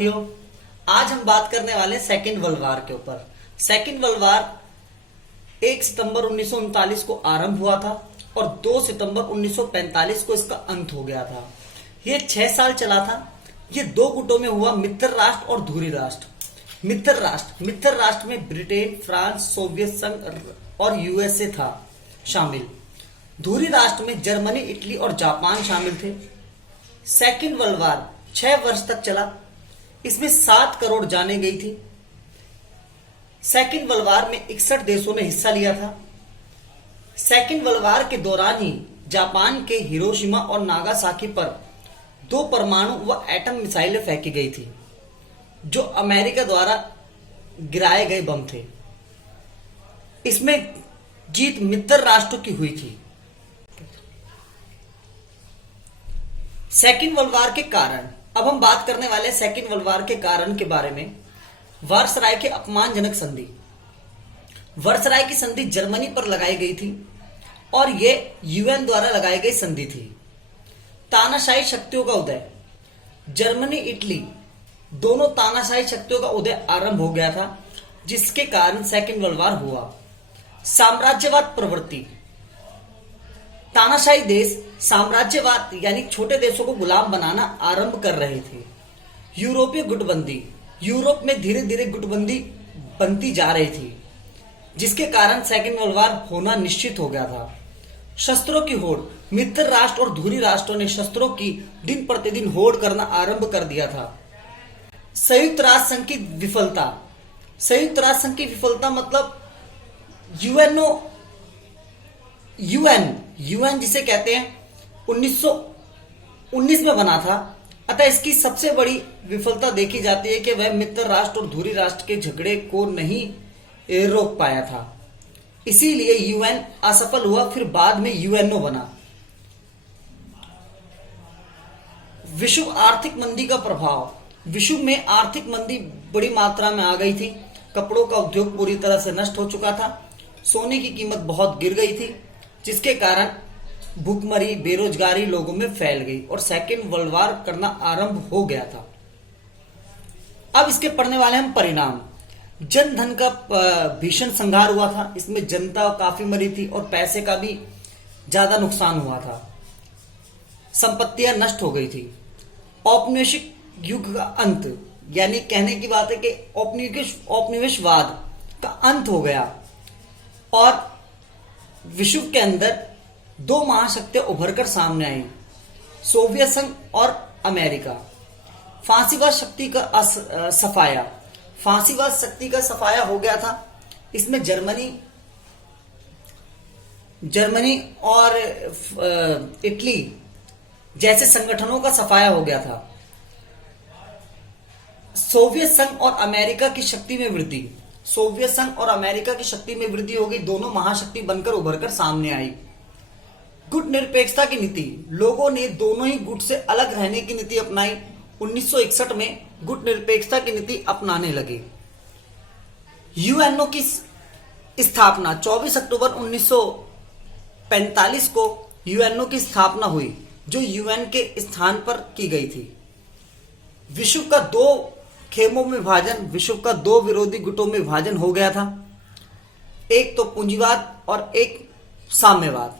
साथियों, आज हम बात करने वाले हैं सेकेंड वर्ल्ड वार के ऊपर। सेकेंड वर्ल्ड वार 1 सितंबर 1939 को आरंभ हुआ था और 2 सितंबर 1945 को इसका अंत हो गया था। ये 6 साल चला था। ये 2 गुटों में हुआ, मित्र राष्ट्र और धुरी राष्ट्र। मित्र राष्ट्र में ब्रिटेन, फ्रांस, सोवियत संघ और यूएसए था शामिल। धुरी राष्ट्र में जर्मनी, इटली और जापान शामिल थे। सेकेंड वर्ल्ड वार 6 वर्ष तक चला। इसमें 7 करोड़ जाने गई थी। सेकेंड वर्ल्ड वार में 61 देशों ने हिस्सा लिया था। सेकेंड वर्ल्ड वार के दौरान ही जापान के हिरोशिमा और नागासाकी पर 2 परमाणु व एटम मिसाइलें फेंकी गई थी, जो अमेरिका द्वारा गिराए गए बम थे। इसमें जीत मित्र राष्ट्रों की हुई थी। सेकेंड वर्ल्ड वार के कारण, अब हम बात करने वाले हैं सेकेंड वर्ल्ड वार के कारण के बारे में। वर्सराय के अपमानजनक संधि। वर्सराय की संधि जर्मनी पर लगाई गई थी और यह यूएन द्वारा लगाई गई संधि थी। तानाशाही शक्तियों का उदय। जर्मनी, इटली दोनों तानाशाही शक्तियों का उदय आरंभ हो गया था, जिसके कारण सेकेंड वर्ल्ड वार हुआ। साम्राज्यवाद प्रवृत्ति। तानाशाही देश साम्राज्यवाद यानी छोटे देशों को गुलाम बनाना आरंभ कर रहे थे। यूरोपीय गुटबंदी। यूरोप में धीरे धीरे गुटबंदी बनती जा रही थी, जिसके कारण सेकेंड वर्ल्ड वार होना निश्चित हो गया था। शस्त्रों की होड़। मित्र राष्ट्र और धुरी राष्ट्रों ने शस्त्रों की दिन प्रतिदिन होड़ करना आरंभ कर दिया था। संयुक्त राष्ट्र संघ की विफलता। संयुक्त राष्ट्र संघ की विफलता मतलब यूएन जिसे कहते हैं 1919 में बना था। अतः इसकी सबसे बड़ी विफलता देखी जाती है कि वह मित्र राष्ट्र और धुरी राष्ट्र के झगड़े को नहीं रोक पाया था। इसीलिए यूएन असफल हुआ। फिर बाद में यूएनओ बना। विश्व आर्थिक मंदी का प्रभाव। विश्व में आर्थिक मंदी बड़ी मात्रा में आ गई थी। कपड़ों का उद्योग पूरी तरह से नष्ट हो चुका था। सोने की कीमत बहुत गिर गई थी, जिसके कारण भूखमरी, बेरोजगारी लोगों में फैल गई और सेकेंड वर्ल्ड वार करना आरंभ हो गया था। अब इसके पढ़ने वाले हम परिणाम। जन धन का भीषण संहार हुआ था। इसमें जनता काफी मरी थी और पैसे का भी ज्यादा नुकसान हुआ था। संपत्तियां नष्ट हो गई थी। औपनिवेशिक युग का अंत, यानी कहने की बात है कि औपनिवेशवाद का अंत हो गया और विश्व के अंदर 2 महाशक्तियां उभरकर सामने आई, सोवियत संघ और अमेरिका। फांसीवाद शक्ति का सफाया। फांसीवाद शक्ति का सफाया हो गया था। इसमें जर्मनी और इटली जैसे संगठनों का सफाया हो गया था। सोवियत संघ और अमेरिका की शक्ति में वृद्धि। सोवियत संघ और अमेरिका की शक्ति में वृद्धि हो गई। दोनों महाशक्ति बनकर उभरकर सामने आई। गुट निरपेक्षता की नीति। लोगों ने दोनों ही गुट से अलग रहने की नीति अपनाई। 1961 में गुट निरपेक्षता की नीति अपनाने लगे। यूएनओ की स्थापना 24 अक्टूबर 1945 को यूएनओ की स्थापना हुई, जो यूएन के स्थान पर की गई थी। विश्व का 2 खेमों में विभाजन। विश्व का 2 विरोधी गुटों में विभाजन हो गया था। एक तो पूंजीवाद और एक साम्यवाद।